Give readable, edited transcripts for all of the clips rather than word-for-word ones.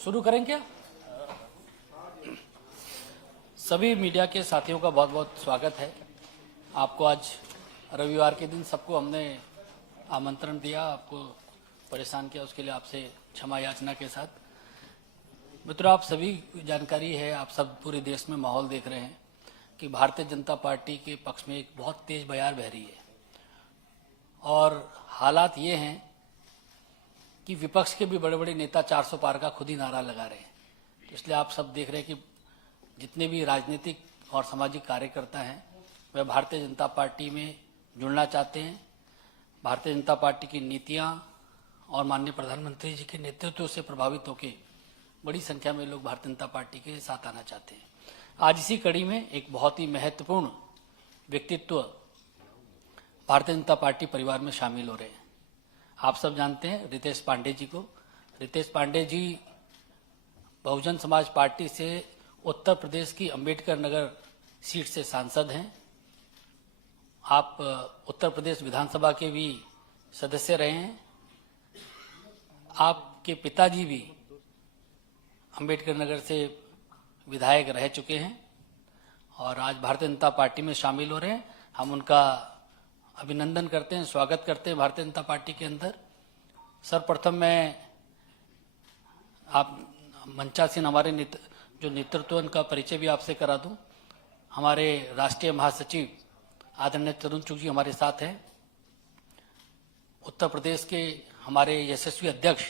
शुरू करें क्या? सभी मीडिया के साथियों का बहुत बहुत स्वागत है। आपको आज रविवार के दिन सबको हमने आमंत्रण दिया, आपको परेशान किया, उसके लिए आपसे क्षमा याचना के साथ। मित्रों, आप सभी जानकारी है, आप सब पूरे देश में माहौल देख रहे हैं कि भारतीय जनता पार्टी के पक्ष में एक बहुत तेज बयार बह रही है और हालात ये हैं कि विपक्ष के भी बड़े बड़े नेता 400 पार का खुद ही नारा लगा रहे हैं। तो इसलिए आप सब देख रहे हैं कि जितने भी राजनीतिक और सामाजिक कार्यकर्ता हैं वह भारतीय जनता पार्टी में जुड़ना चाहते हैं। भारतीय जनता पार्टी की नीतियां और माननीय प्रधानमंत्री जी के नेतृत्व से प्रभावित होकर बड़ी संख्या में लोग भारतीय जनता पार्टी के साथ आना चाहते हैं। आज इसी कड़ी में एक बहुत ही महत्वपूर्ण व्यक्तित्व भारतीय जनता पार्टी परिवार में शामिल हो रहे हैं। आप सब जानते हैं रितेश पांडे जी को। रितेश पांडे जी बहुजन समाज पार्टी से उत्तर प्रदेश की अंबेडकर नगर सीट से सांसद हैं। आप उत्तर प्रदेश विधानसभा के भी सदस्य रहे हैं। आपके पिताजी भी अंबेडकर नगर से विधायक रह चुके हैं और आज भारतीय जनता पार्टी में शामिल हो रहे हैं। हम उनका अभिनंदन करते हैं, स्वागत करते हैं भारतीय जनता पार्टी के अंदर। सर्वप्रथम मैं आप मंचासीन हमारे जो नेतृत्व उनका परिचय भी आपसे करा दूं। हमारे राष्ट्रीय महासचिव आदरणीय तरुण चुग जी हमारे साथ हैं। उत्तर प्रदेश के हमारे यशस्वी अध्यक्ष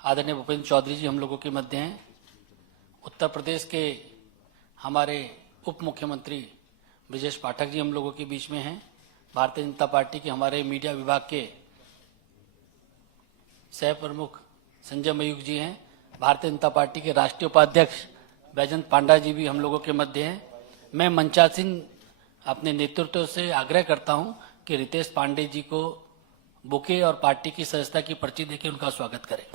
आदरणीय भूपेंद्र चौधरी जी हम लोगों के मध्य हैं। उत्तर प्रदेश के हमारे उप मुख्यमंत्री ब्रजेश पाठक जी हम लोगों के बीच में हैं। भारतीय जनता पार्टी के हमारे मीडिया विभाग के सह प्रमुख संजय मयूख जी हैं। भारतीय जनता पार्टी के राष्ट्रीय उपाध्यक्ष बैजंत पांडा जी भी हम लोगों के मध्य हैं। मैं मंचासीन अपने नेतृत्व से आग्रह करता हूं कि रितेश पांडे जी को बुके और पार्टी की सदस्यता की पर्ची देकर उनका स्वागत करें।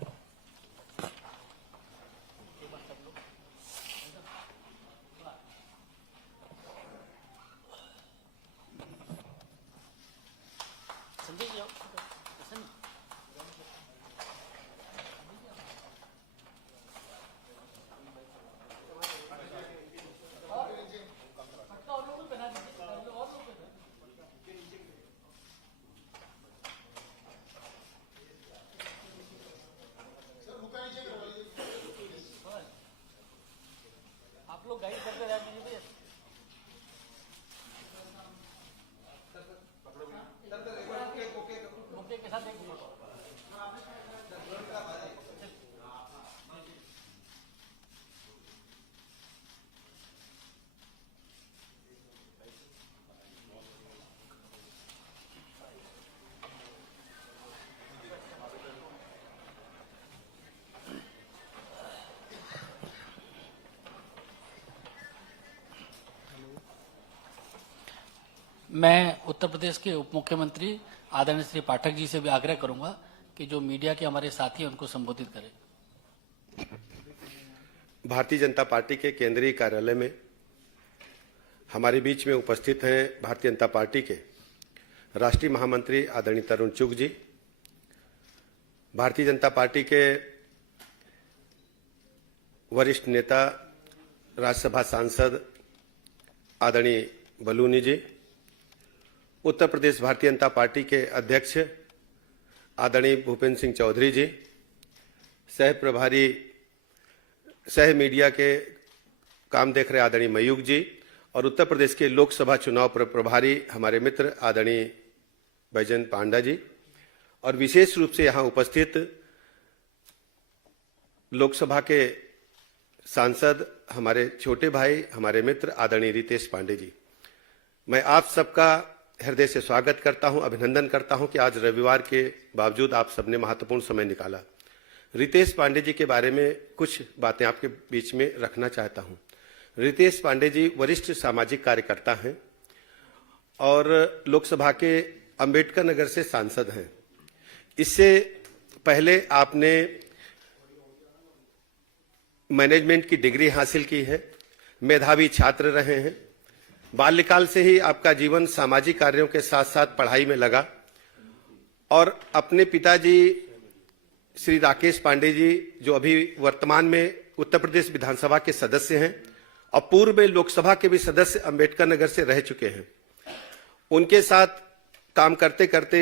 आप लोग गाइड करते रह दीजिए। बुके के साथ एक मैं उत्तर प्रदेश के उप मुख्यमंत्री आदरणीय श्री पाठक जी से भी आग्रह करूंगा कि जो मीडिया के हमारे साथी हैं उनको संबोधित करें। भारतीय जनता पार्टी के केंद्रीय कार्यालय में हमारे बीच में उपस्थित हैं भारतीय जनता पार्टी के राष्ट्रीय महामंत्री आदरणीय तरुण चुग जी, भारतीय जनता पार्टी के वरिष्ठ नेता राज्यसभा सांसद आदरणीय बलूनी जी, उत्तर प्रदेश भारतीय जनता पार्टी के अध्यक्ष आदरणीय भूपेंद्र सिंह चौधरी जी, सह प्रभारी सह मीडिया के काम देख रहे आदरणीय मयूख जी और उत्तर प्रदेश के लोकसभा चुनाव प्रभारी हमारे मित्र आदरणीय बैजंत पांडा जी और विशेष रूप से यहाँ उपस्थित लोकसभा के सांसद हमारे छोटे भाई हमारे मित्र आदरणीय रितेश पांडे जी। मैं आप सबका हृदय से स्वागत करता हूं, अभिनंदन करता हूं कि आज रविवार के बावजूद आप सबने महत्वपूर्ण समय निकाला। रितेश पांडे जी के बारे में कुछ बातें आपके बीच में रखना चाहता हूं। रितेश पांडे जी वरिष्ठ सामाजिक कार्यकर्ता हैं और लोकसभा के अंबेडकर नगर से सांसद हैं। इससे पहले आपने मैनेजमेंट की डिग्री हासिल की है, मेधावी छात्र रहे हैं। बाल्यकाल से ही आपका जीवन सामाजिक कार्यों के साथ साथ पढ़ाई में लगा और अपने पिताजी श्री राकेश पांडे जी, जो अभी वर्तमान में उत्तर प्रदेश विधानसभा के सदस्य हैं और पूर्व में लोकसभा के भी सदस्य अंबेडकर नगर से रह चुके हैं, उनके साथ काम करते करते,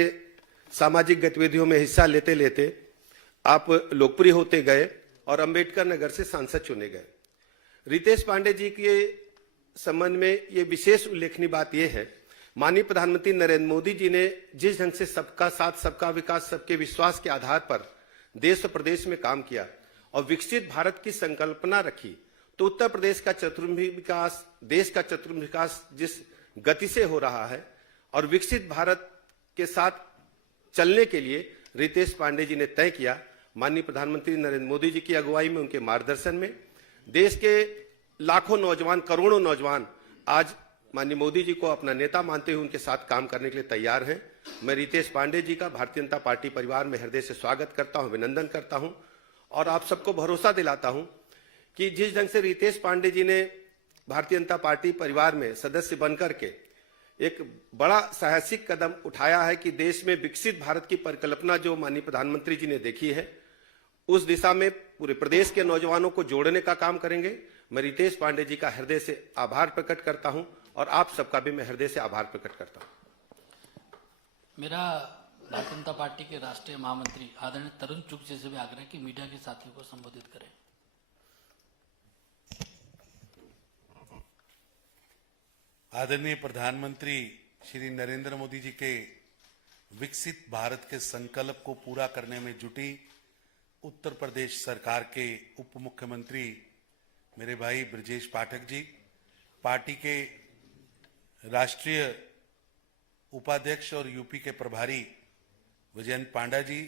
सामाजिक गतिविधियों में हिस्सा लेते लेते आप लोकप्रिय होते गए और अंबेडकर नगर से सांसद चुने गए। रितेश पांडे जी के संबंध में ये विशेष उल्लेखनीय बात यह है, माननीय प्रधानमंत्री नरेंद्र मोदी जी ने जिस ढंग से सबका साथ, सबका विकास, सबके विश्वास के आधार पर देश और प्रदेश में काम किया और विकसित भारत की संकल्पना रखी, तो उत्तर प्रदेश का चतुर्मुखी विकास, देश का चतुर्मुखी विकास जिस गति से हो रहा है और विकसित भारत के साथ चलने के लिए रितेश पांडे जी ने तय किया। माननीय प्रधानमंत्री नरेंद्र मोदी जी की अगुवाई में, उनके मार्गदर्शन में देश के लाखों नौजवान, करोड़ों नौजवान आज माननीय मोदी जी को अपना नेता मानते हुए उनके साथ काम करने के लिए तैयार हैं। मैं रितेश पांडे जी का भारतीय जनता पार्टी परिवार में हृदय से स्वागत करता हूं, अभिनंदन करता हूं और आप सबको भरोसा दिलाता हूं कि जिस ढंग से रितेश पांडे जी ने भारतीय जनता पार्टी परिवार में सदस्य बनकर के एक बड़ा साहसिक कदम उठाया है कि देश में विकसित भारत की परिकल्पना जो माननीय प्रधानमंत्री जी ने देखी है, उस दिशा में पूरे प्रदेश के नौजवानों को जोड़ने का काम करेंगे। मैं रितेश पांडे जी का हृदय से आभार प्रकट करता हूं और आप सबका भी मैं हृदय से आभार प्रकट करता हूं। मेरा भारतीय जनता पार्टी के राष्ट्रीय महामंत्री आदरणीय तरुण चुग जी से भी आग्रह है कि मीडिया के साथियों को संबोधित करें। आदरणीय प्रधानमंत्री श्री नरेंद्र मोदी जी के विकसित भारत के संकल्प को पूरा करने में जुटी उत्तर प्रदेश सरकार के उप मुख्यमंत्री मेरे भाई ब्रजेश पाठक जी, पार्टी के राष्ट्रीय उपाध्यक्ष और यूपी के प्रभारी विजयंत पांडा जी,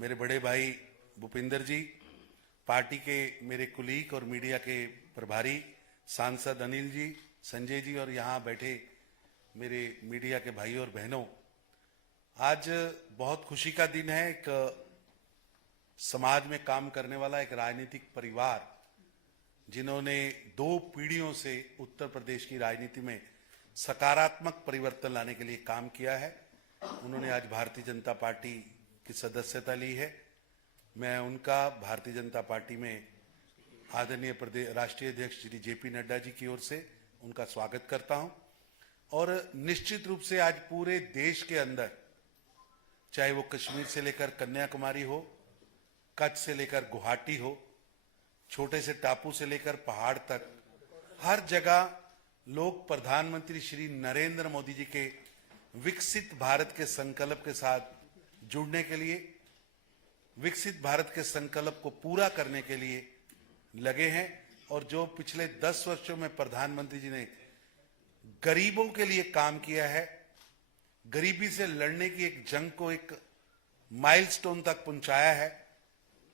मेरे बड़े भाई भूपिंदर जी, पार्टी के मेरे कुलीग और मीडिया के प्रभारी सांसद अनिल जी, संजय जी और यहाँ बैठे मेरे मीडिया के भाई और बहनों, आज बहुत खुशी का दिन है। एक समाज में काम करने वाला एक राजनीतिक परिवार जिन्होंने 2 पीढ़ियों से उत्तर प्रदेश की राजनीति में सकारात्मक परिवर्तन लाने के लिए काम किया है, उन्होंने आज भारतीय जनता पार्टी की सदस्यता ली है। मैं उनका भारतीय जनता पार्टी में आदरणीय प्रदेश राष्ट्रीय अध्यक्ष श्री जेपी नड्डा जी की ओर से उनका स्वागत करता हूं और निश्चित रूप से आज पूरे देश के अंदर, चाहे वो कश्मीर से लेकर कन्याकुमारी हो, कच्छ से लेकर गुवाहाटी हो, छोटे से टापू से लेकर पहाड़ तक, हर जगह लोग प्रधानमंत्री श्री नरेंद्र मोदी जी के विकसित भारत के संकल्प के साथ जुड़ने के लिए, विकसित भारत के संकल्प को पूरा करने के लिए लगे हैं। और जो पिछले 10 वर्षों में प्रधानमंत्री जी ने गरीबों के लिए काम किया है, गरीबी से लड़ने की एक जंग को एक माइलस्टोन तक पहुंचाया है।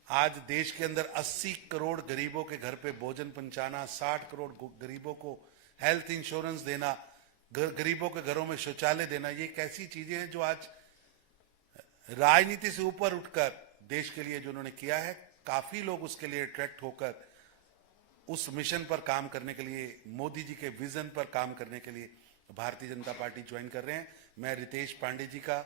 आज देश के अंदर 80 करोड़ गरीबों के घर पे भोजन पहुंचाना, 60 करोड़ गरीबों को हेल्थ इंश्योरेंस देना, गरीबों के घरों में शौचालय देना, ये एक ऐसी चीजें हैं जो आज राजनीति से ऊपर उठकर देश के लिए जो उन्होंने किया है, काफी लोग उसके लिए अट्रैक्ट होकर उस मिशन पर काम करने के लिए, मोदी जी के विजन पर काम करने के लिए भारतीय जनता पार्टी ज्वाइन कर रहे हैं। मैं रितेश पांडे जी का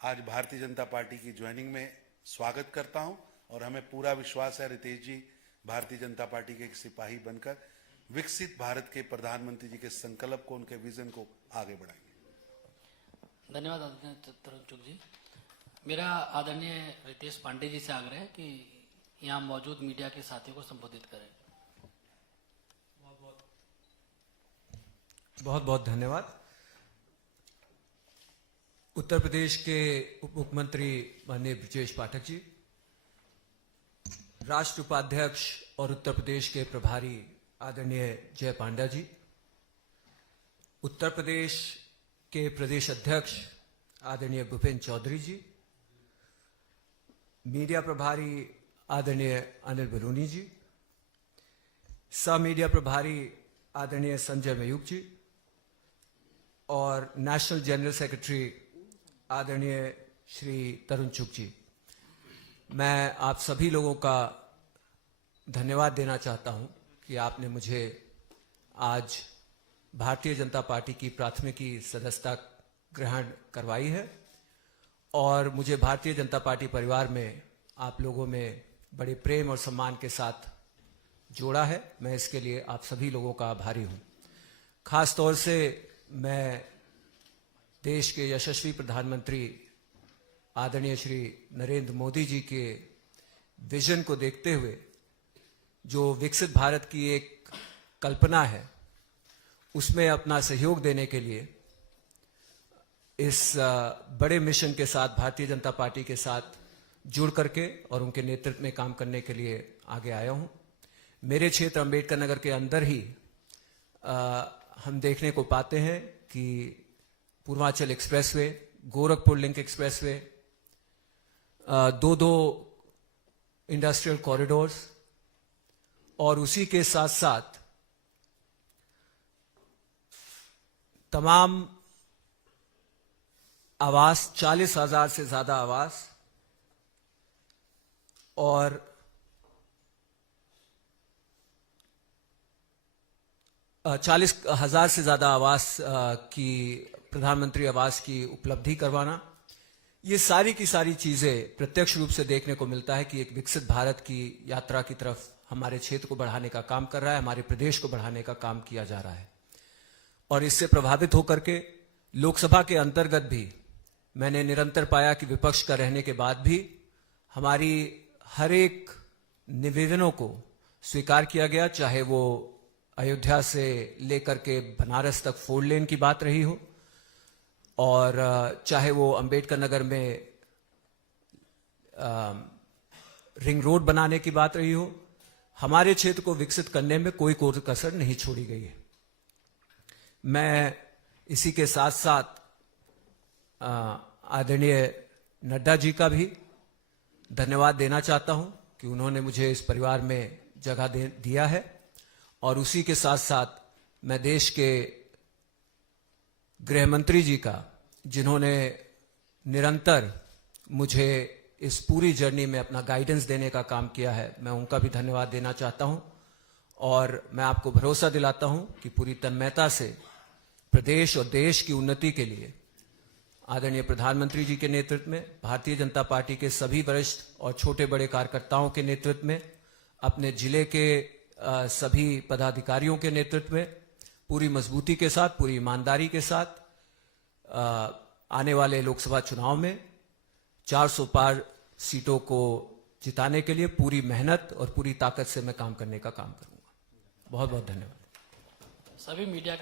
आज भारतीय जनता पार्टी की ज्वाइनिंग में स्वागत करता हूं और हमें पूरा विश्वास है रितेश जी भारतीय जनता पार्टी के एक सिपाही बनकर विकसित भारत के प्रधानमंत्री जी के संकल्प को, उनके विजन को आगे बढ़ाएंगे। धन्यवाद आदरणीय तरुण चुग जी। मेरा आदरणीय रितेश पांडे जी से आग्रह है कि यहाँ मौजूद मीडिया के साथियों को संबोधित करें। बहुत बहुत धन्यवाद। उत्तर प्रदेश के उप मुख्यमंत्री माननीय ब्रजेश पाठक जी, राष्ट्र उपाध्यक्ष और उत्तर प्रदेश के प्रभारी आदरणीय जय पांडा जी, उत्तर प्रदेश के प्रदेश अध्यक्ष आदरणीय भूपेंद्र चौधरी जी, मीडिया प्रभारी आदरणीय अनिल बलूनी जी, सह मीडिया प्रभारी आदरणीय संजय मयूख जी और नेशनल जनरल सेक्रेटरी आदरणीय श्री तरुण चुग जी, मैं आप सभी लोगों का धन्यवाद देना चाहता हूं कि आपने मुझे आज भारतीय जनता पार्टी की प्राथमिकी सदस्यता ग्रहण करवाई है और मुझे भारतीय जनता पार्टी परिवार में आप लोगों में बड़े प्रेम और सम्मान के साथ जोड़ा है। मैं इसके लिए आप सभी लोगों का आभारी हूं। खास तौर से मैं देश के यशस्वी प्रधानमंत्री आदरणीय श्री नरेंद्र मोदी जी के विजन को देखते हुए जो विकसित भारत की एक कल्पना है, उसमें अपना सहयोग देने के लिए इस बड़े मिशन के साथ भारतीय जनता पार्टी के साथ जुड़ करके और उनके नेतृत्व में काम करने के लिए आगे आया हूं। मेरे क्षेत्र अंबेडकर नगर के अंदर ही हम देखने को पाते हैं कि Purvanchal expressway, Gorakhpur link expressway, दो इंडस्ट्रियल कॉरिडोर्स और उसी के साथ साथ तमाम आवास, 40,000 से ज्यादा आवास और 40,000 से ज्यादा आवास की प्रधानमंत्री आवास की उपलब्धि करवाना, ये सारी की सारी चीजें प्रत्यक्ष रूप से देखने को मिलता है कि एक विकसित भारत की यात्रा की तरफ हमारे क्षेत्र को बढ़ाने का काम कर रहा है, हमारे प्रदेश को बढ़ाने का काम किया जा रहा है। और इससे प्रभावित होकर के लोकसभा के अंतर्गत भी मैंने निरंतर पाया कि विपक्ष का रहने के बाद भी हमारी हर एक निवेदनों को स्वीकार किया गया, चाहे वो अयोध्या से लेकर के बनारस तक 4 लेन की बात रही हो और चाहे वो अंबेडकर नगर में रिंग रोड बनाने की बात रही हो। हमारे क्षेत्र को विकसित करने में कोई कसर नहीं छोड़ी गई है। मैं इसी के साथ साथ आदरणीय नड्डा जी का भी धन्यवाद देना चाहता हूं कि उन्होंने मुझे इस परिवार में जगह दिया है। और उसी के साथ साथ मैं देश के गृह मंत्री जी का, जिन्होंने निरंतर मुझे इस पूरी जर्नी में अपना गाइडेंस देने का काम किया है, मैं उनका भी धन्यवाद देना चाहता हूं। और मैं आपको भरोसा दिलाता हूं कि पूरी तन्मयता से प्रदेश और देश की उन्नति के लिए आदरणीय प्रधानमंत्री जी के नेतृत्व में, भारतीय जनता पार्टी के सभी वरिष्ठ और छोटे बड़े कार्यकर्ताओं के नेतृत्व में, अपने जिले के सभी पदाधिकारियों के नेतृत्व में पूरी मजबूती के साथ, पूरी ईमानदारी के साथ आने वाले लोकसभा चुनाव में 400 पार सीटों को जिताने के लिए पूरी मेहनत और पूरी ताकत से मैं काम करने का काम करूंगा। बहुत बहुत धन्यवाद। सभी मीडिया